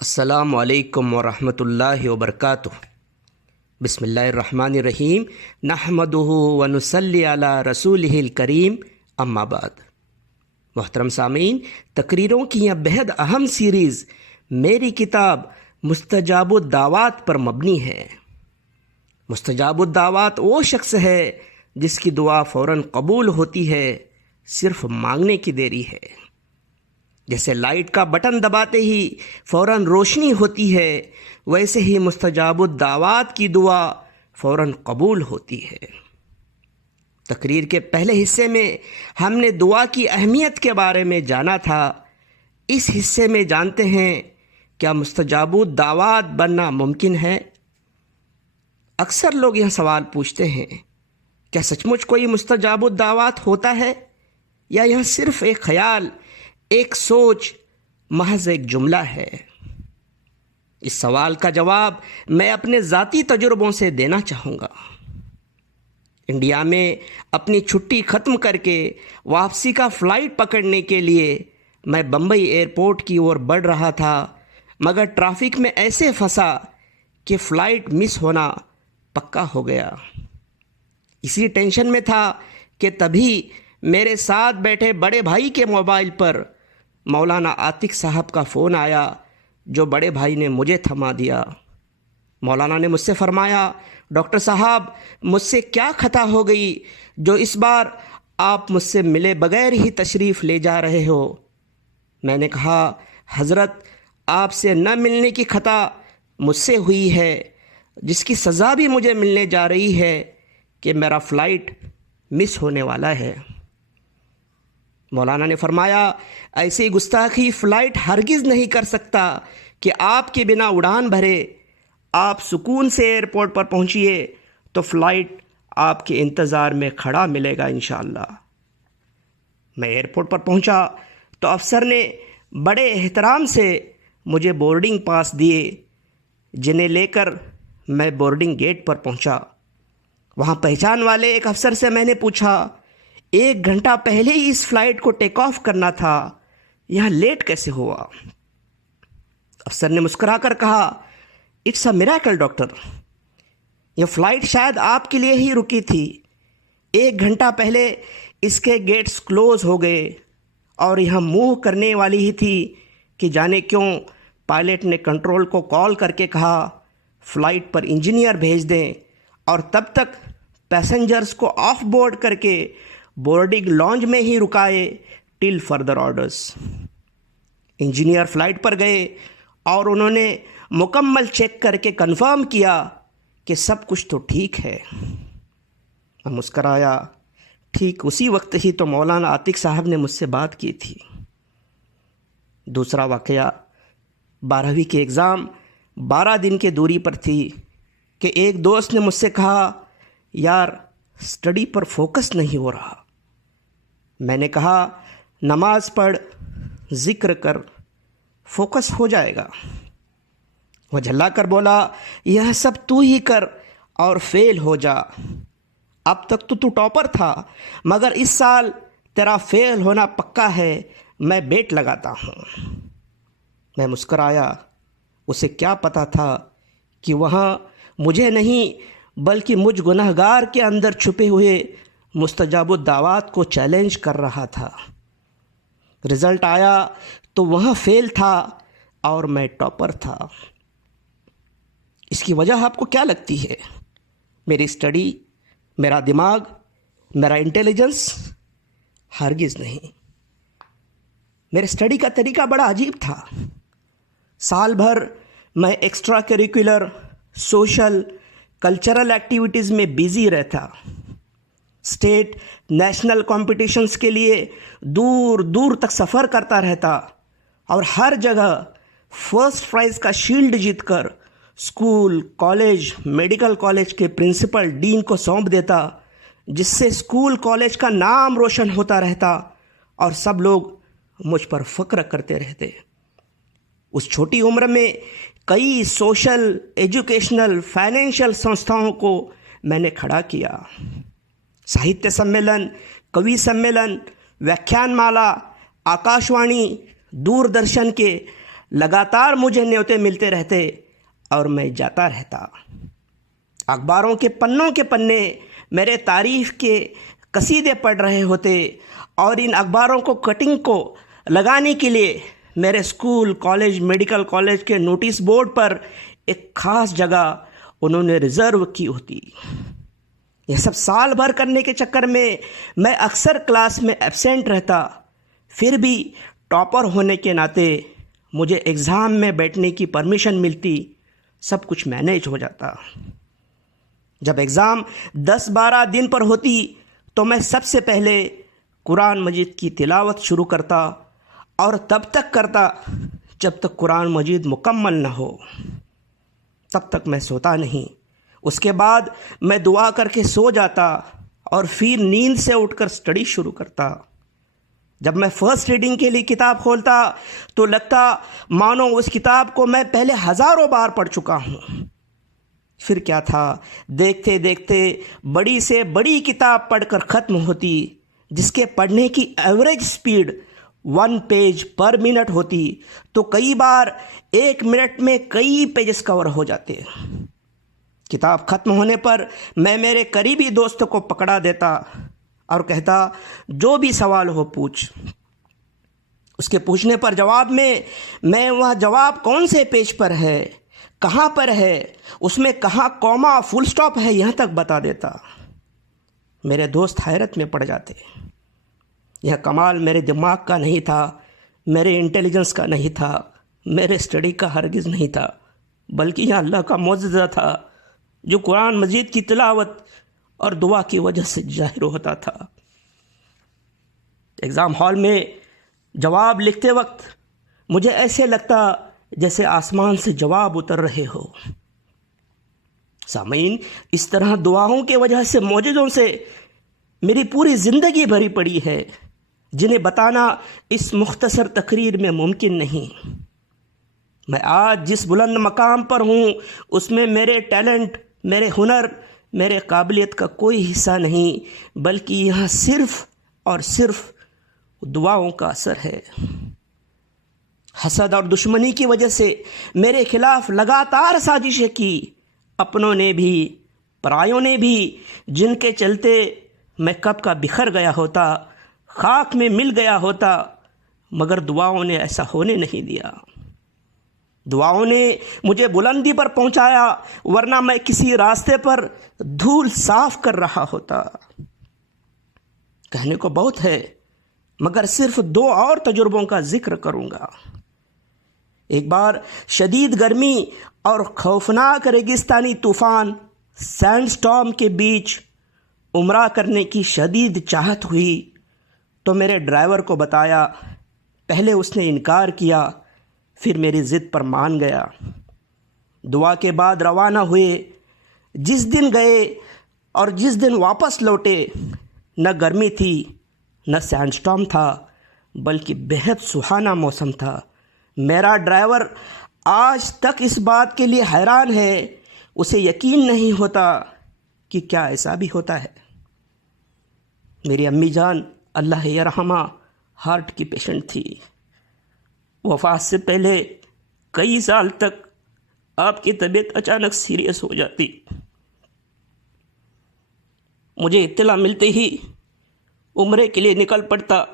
السلام علیکم ورحمۃ اللہ وبرکاتہ۔ بسم اللہ الرحمن الرحیم، نحمدہ ونصلی علی رسولہ الکریم، اما بعد۔ محترم سامعین، تقریروں کی یہ بہت اہم سیریز میری کتاب مستجاب الدعوات پر مبنی ہے۔ مستجاب الدعوات وہ شخص ہے جس کی دعا فوراً قبول ہوتی ہے، صرف مانگنے کی دیری ہے۔ جیسے لائٹ کا بٹن دباتے ہی فوراً روشنی ہوتی ہے، ویسے ہی مستجاب الدعوات کی دعا فوراً قبول ہوتی ہے۔ تقریر کے پہلے حصے میں ہم نے دعا کی اہمیت کے بارے میں جانا تھا۔ اس حصے میں جانتے ہیں کیا مستجاب الدعوات بننا ممکن ہے؟ اکثر لوگ یہ سوال پوچھتے ہیں، کیا سچ مچ کوئی مستجاب الدعوات ہوتا ہے، یا یہ صرف ایک خیال، ایک سوچ، محض ایک جملہ ہے؟ اس سوال کا جواب میں اپنے ذاتی تجربوں سے دینا چاہوں گا۔ انڈیا میں اپنی چھٹی ختم کر کے واپسی کا فلائٹ پکڑنے کے لیے میں بمبئی ایئرپورٹ کی اور بڑھ رہا تھا، مگر ٹریفک میں ایسے پھنسا کہ فلائٹ مس ہونا پکا ہو گیا۔ اسی ٹینشن میں تھا کہ تبھی میرے ساتھ بیٹھے بڑے بھائی کے موبائل پر مولانا عاتق صاحب کا فون آیا، جو بڑے بھائی نے مجھے تھما دیا۔ مولانا نے مجھ سے فرمایا، ڈاکٹر صاحب، مجھ سے کیا خطا ہو گئی جو اس بار آپ مجھ سے ملے بغیر ہی تشریف لے جا رہے ہو؟ میں نے کہا، حضرت، آپ سے نہ ملنے کی خطا مجھ سے ہوئی ہے، جس کی سزا بھی مجھے ملنے جا رہی ہے کہ میرا فلائٹ مس ہونے والا ہے۔ مولانا نے فرمایا، ایسی گستاخی فلائٹ ہرگز نہیں کر سکتا کہ آپ کے بنا اڑان بھرے۔ آپ سکون سے ایئرپورٹ پر پہنچیے تو فلائٹ آپ کے انتظار میں کھڑا ملے گا انشاءاللہ۔ میں ایئرپورٹ پر پہنچا تو افسر نے بڑے احترام سے مجھے بورڈنگ پاس دیے، جنہیں لے کر میں بورڈنگ گیٹ پر پہنچا۔ وہاں پہچان والے ایک افسر سے میں نے پوچھا، 1 گھنٹہ پہلے ہی اس فلائٹ کو ٹیک آف کرنا تھا، یہاں لیٹ کیسے ہوا؟ افسر نے مسکرا کر کہا، اٹس اے میریکل ڈاکٹر، یہ فلائٹ شاید آپ کے لیے ہی رکی تھی۔ 1 گھنٹہ پہلے اس کے گیٹس کلوز ہو گئے اور یہاں موو کرنے والی ہی تھی کہ جانے کیوں پائلٹ نے کنٹرول کو کال کر کے کہا، فلائٹ پر انجینئر بھیج دیں اور تب تک پیسنجرز کو آف بورڈ کر کے بورڈنگ لانج میں ہی رکائے ٹل فردر آرڈرز۔ انجینئر فلائٹ پر گئے اور انہوں نے مکمل چیک کر کے کنفرم کیا کہ سب کچھ تو ٹھیک ہے۔ میں مسکرایا۔ ٹھیک اسی وقت ہی تو مولانا عاتق صاحب نے مجھ سے بات کی تھی۔ دوسرا واقعہ، 12ویں کے ایگزام 12 دن کے دوری پر تھی کہ ایک دوست نے مجھ سے کہا، یار اسٹڈی پر فوکس نہیں ہو رہا۔ میں نے کہا، نماز پڑھ، ذکر کر، فوکس ہو جائے گا۔ وہ جھلا کر بولا، یہ سب تو ہی کر اور فیل ہو جا۔ اب تک تو ٹاپر تھا، مگر اس سال تیرا فیل ہونا پکا ہے، میں بیٹ لگاتا ہوں۔ میں مسکرایا۔ اسے کیا پتا تھا کہ وہاں مجھے نہیں بلکہ مجھ گنہگار کے اندر چھپے ہوئے مستجاب الدعوات کو چیلنج کر رہا تھا۔ رزلٹ آیا تو وہاں فیل تھا اور میں ٹاپر تھا۔ اس کی وجہ آپ کو کیا لگتی ہے؟ میری اسٹڈی، میرا دماغ، میرا انٹیلیجنس؟ ہرگز نہیں۔ میرے اسٹڈی کا طریقہ بڑا عجیب تھا۔ سال بھر میں extra curricular, social, cultural activities میں بیزی رہتا۔ اسٹیٹ، نیشنل کمپٹیشنز کے لیے دور دور تک سفر کرتا رہتا اور ہر جگہ فرسٹ پرائز کا شیلڈ جیت کر اسکول، کالج، میڈیکل کالج کے پرنسپل، ڈین کو سونپ دیتا، جس سے اسکول کالج کا نام روشن ہوتا رہتا اور سب لوگ مجھ پر فخر کرتے رہتے۔ اس چھوٹی عمر میں کئی سوشل، ایجوکیشنل، فائنینشیل سنستھاؤں کو میں نے کھڑا کیا۔ ساہتیہ سمیلن، کوی سمیلن، ویاکھیان مالا، آکاش وانی، دوردرشن کے لگاتار مجھے نیوتے ملتے رہتے اور میں جاتا رہتا۔ اخباروں کے پنوں کے پنے میرے تعریف کے قصیدے پڑھ رہے ہوتے، اور ان اخباروں کو کٹنگ کو لگانے کے لیے میرے اسکول، کالج، میڈیکل کالج کے نوٹس بورڈ پر ایک خاص جگہ انہوں نے ریزرو کی ہوتی۔ یہ سب سال بھر کرنے کے چکر میں اکثر کلاس میں ایبسینٹ رہتا، پھر بھی ٹاپر ہونے کے ناطے مجھے ایگزام میں بیٹھنے کی پرمیشن ملتی، سب کچھ مینیج ہو جاتا۔ جب ایگزام 10-12 دن پر ہوتی تو میں سب سے پہلے قرآن مجید کی تلاوت شروع کرتا، اور تب تک کرتا جب تک قرآن مجید مکمل نہ ہو، تب تک میں سوتا نہیں۔ اس کے بعد میں دعا کر کے سو جاتا اور پھر نیند سے اٹھ کر اسٹڈی شروع کرتا۔ جب میں فرسٹ ریڈنگ کے لیے کتاب کھولتا تو لگتا مانو اس کتاب کو میں پہلے ہزاروں بار پڑھ چکا ہوں۔ پھر کیا تھا، دیکھتے دیکھتے بڑی سے بڑی کتاب پڑھ کر ختم ہوتی، جس کے پڑھنے کی average speed 1 page per minute ہوتی، تو کئی بار 1 منٹ میں کئی پیجز کور ہو جاتے۔ کتاب ختم ہونے پر میں میرے قریبی دوست کو پکڑا دیتا اور کہتا جو بھی سوال ہو پوچھ۔ اس کے پوچھنے پر جواب میں وہ جواب کون سے پیج پر ہے، کہاں پر ہے، اس میں کہاں کوما فل سٹاپ ہے، یہاں تک بتا دیتا۔ میرے دوست حیرت میں پڑ جاتے۔ یہ کمال میرے دماغ کا نہیں تھا، میرے انٹیلیجنس کا نہیں تھا، میرے اسٹڈی کا ہرگز نہیں تھا، بلکہ یہ اللہ کا معجزہ تھا جو قرآن مجید کی تلاوت اور دعا کی وجہ سے ظاہر ہوتا تھا۔ ایگزام ہال میں جواب لکھتے وقت مجھے ایسے لگتا جیسے آسمان سے جواب اتر رہے ہو۔ سامعین، اس طرح دعاؤں کے وجہ سے معجزوں سے میری پوری زندگی بھری پڑی ہے، جنہیں بتانا اس مختصر تقریر میں ممکن نہیں۔ میں آج جس بلند مقام پر ہوں اس میں میرے ٹیلنٹ، میرے ہنر، میرے قابلیت کا کوئی حصہ نہیں، بلکہ یہاں صرف اور صرف دعاؤں کا اثر ہے۔ حسد اور دشمنی کی وجہ سے میرے خلاف لگاتار سازشیں کی، اپنوں نے بھی پرایوں نے بھی، جن کے چلتے میں کب کا بکھر گیا ہوتا، خاک میں مل گیا ہوتا، مگر دعاؤں نے ایسا ہونے نہیں دیا۔ دعاؤں نے مجھے بلندی پر پہنچایا، ورنہ میں کسی راستے پر دھول صاف کر رہا ہوتا۔ کہنے کو بہت ہے، مگر صرف 2 اور تجربوں کا ذکر کروں گا۔ ایک بار شدید گرمی اور خوفناک ریگستانی طوفان سینڈ سٹارم کے بیچ عمرہ کرنے کی شدید چاہت ہوئی تو میرے ڈرائیور کو بتایا۔ پہلے اس نے انکار کیا، پھر میری ضد پر مان گیا۔ دعا کے بعد روانہ ہوئے۔ جس دن گئے اور جس دن واپس لوٹے، نہ گرمی تھی نہ سینڈ سٹارم تھا، بلکہ بہت سہانا موسم تھا۔ میرا ڈرائیور آج تک اس بات کے لیے حیران ہے، اسے یقین نہیں ہوتا کہ کیا ایسا بھی ہوتا ہے۔ میری امی جان اللہ یرحمہ ہارٹ کی پیشنٹ تھی۔ وفات سے پہلے کئی سال تک آپ کی طبیعت اچانک سیریس ہو جاتی۔ مجھے اطلاع ملتے ہی عمرے کے لیے نکل پڑتا۔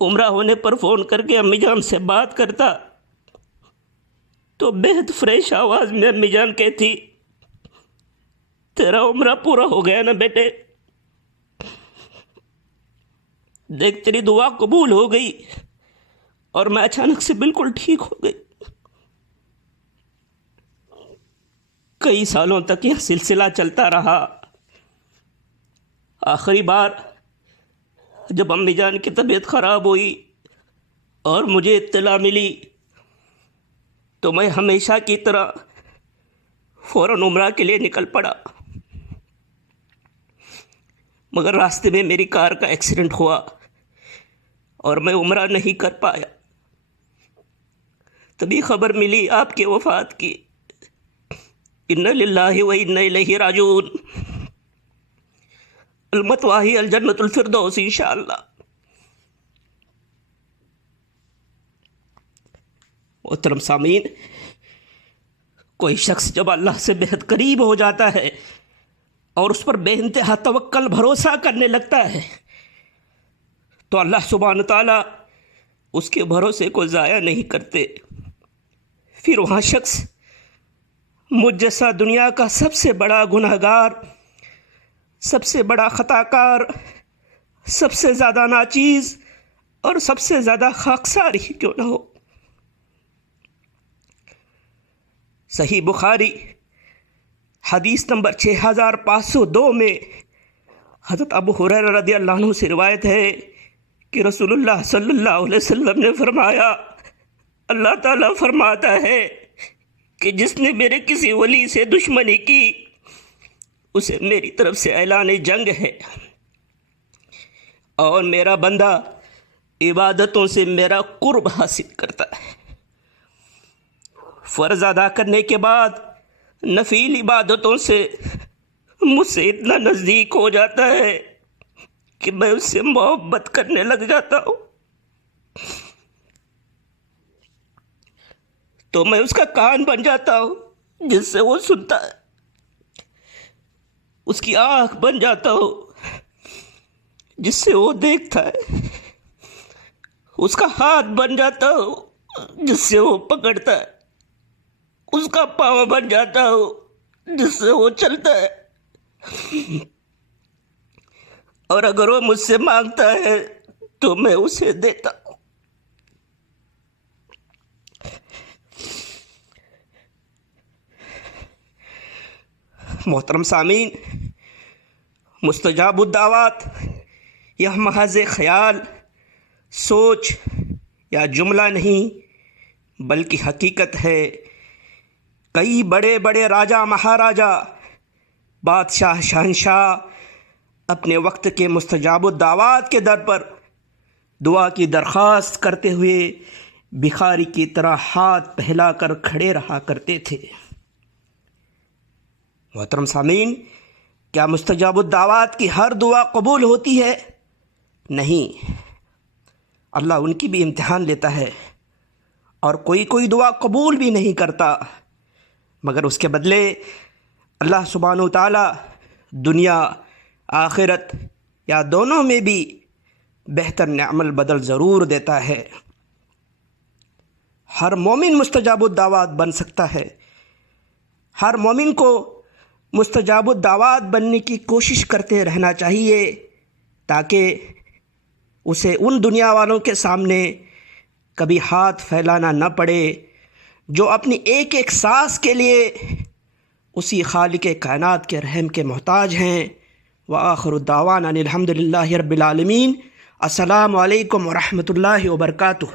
عمرہ ہونے پر فون کر کے امی جان سے بات کرتا تو بہت فریش آواز میں امی جان کہتی، تیرا عمرہ پورا ہو گیا نا بیٹے، دیکھ تیری دعا قبول ہو گئی۔ اور میں اچانک سے بالکل ٹھیک ہو گئی۔ کئی سالوں تک یہ سلسلہ چلتا رہا۔ آخری بار جب امی جان کی طبیعت خراب ہوئی اور مجھے اطلاع ملی تو میں ہمیشہ کی طرح فوراً عمرہ کے لیے نکل پڑا، مگر راستے میں میری کار کا ایکسیڈنٹ ہوا اور میں عمرہ نہیں کر پایا۔ تبھی خبر ملی آپ کی وفات کی۔ انا للہ و انا الیہ راجعون۔ المثوی الجنت الفردوس انشاءاللہ۔ محترم سامعین، کوئی شخص جب اللہ سے بہت قریب ہو جاتا ہے اور اس پر بے انتہا توکل بھروسہ کرنے لگتا ہے تو اللہ سبحانہ تعالیٰ اس کے بھروسے کو ضائع نہیں کرتے۔ پھر وہاں شخص مجھ جیسا دنیا کا سب سے بڑا گنہگار، سب سے بڑا خطا کار، سب سے زیادہ ناچیز اور سب سے زیادہ خاکسار ہی کیوں نہ ہو۔ صحیح بخاری حدیث نمبر 6502 میں حضرت ابو ہریرہ رضی اللہ عنہ سے روایت ہے کہ رسول اللہ صلی اللہ علیہ وسلم نے فرمایا، اللہ تعالیٰ فرماتا ہے کہ جس نے میرے کسی ولی سے دشمنی کی اسے میری طرف سے اعلان جنگ ہے، اور میرا بندہ عبادتوں سے میرا قرب حاصل کرتا ہے، فرض ادا کرنے کے بعد نفل عبادتوں سے مجھ سے اتنا نزدیک ہو جاتا ہے کہ میں اس سے محبت کرنے لگ جاتا ہوں، تو میں اس کا کان بن جاتا ہوں جس سے وہ سنتا ہے، اس کی آنکھ بن جاتا ہوں جس سے وہ دیکھتا ہے، اس کا ہاتھ بن جاتا ہوں جس سے وہ پکڑتا ہے، اس کا پاؤں بن جاتا ہوں جس سے وہ چلتا ہے، اور اگر وہ مجھ سے مانگتا ہے تو میں اسے دیتا ہوں۔ محترم سامعین، مستجاب الدعوات یہ محض خیال، سوچ یا جملہ نہیں بلکہ حقیقت ہے۔ کئی بڑے بڑے راجا مہاراجا، بادشاہ شہنشاہ اپنے وقت کے مستجاب الدعوات کے در پر دعا کی درخواست کرتے ہوئے بھکاری کی طرح ہاتھ پھیلا کر کھڑے رہا کرتے تھے۔ محترم سامعین، کیا مستجاب الدعوات کی ہر دعا قبول ہوتی ہے؟ نہیں، اللہ ان کی بھی امتحان لیتا ہے، اور کوئی دعا قبول بھی نہیں کرتا، مگر اس کے بدلے اللہ سبحانہ و تعالیٰ دنیا آخرت یا دونوں میں بھی بہتر نعم البدل ضرور دیتا ہے۔ ہر مومن مستجاب الدعوات بن سکتا ہے۔ ہر مومن کو مستجاب الدعوات بننے کی کوشش کرتے رہنا چاہیے تاکہ اسے ان دنیا والوں کے سامنے کبھی ہاتھ پھیلانا نہ پڑے جو اپنی ایک ایک سانس کے لیے اسی خالق کائنات کے رحم کے محتاج ہیں۔ وآخر دعوانا الحمد للہ رب العالمین۔ السلام علیکم ورحمۃ اللہ وبرکاتہ۔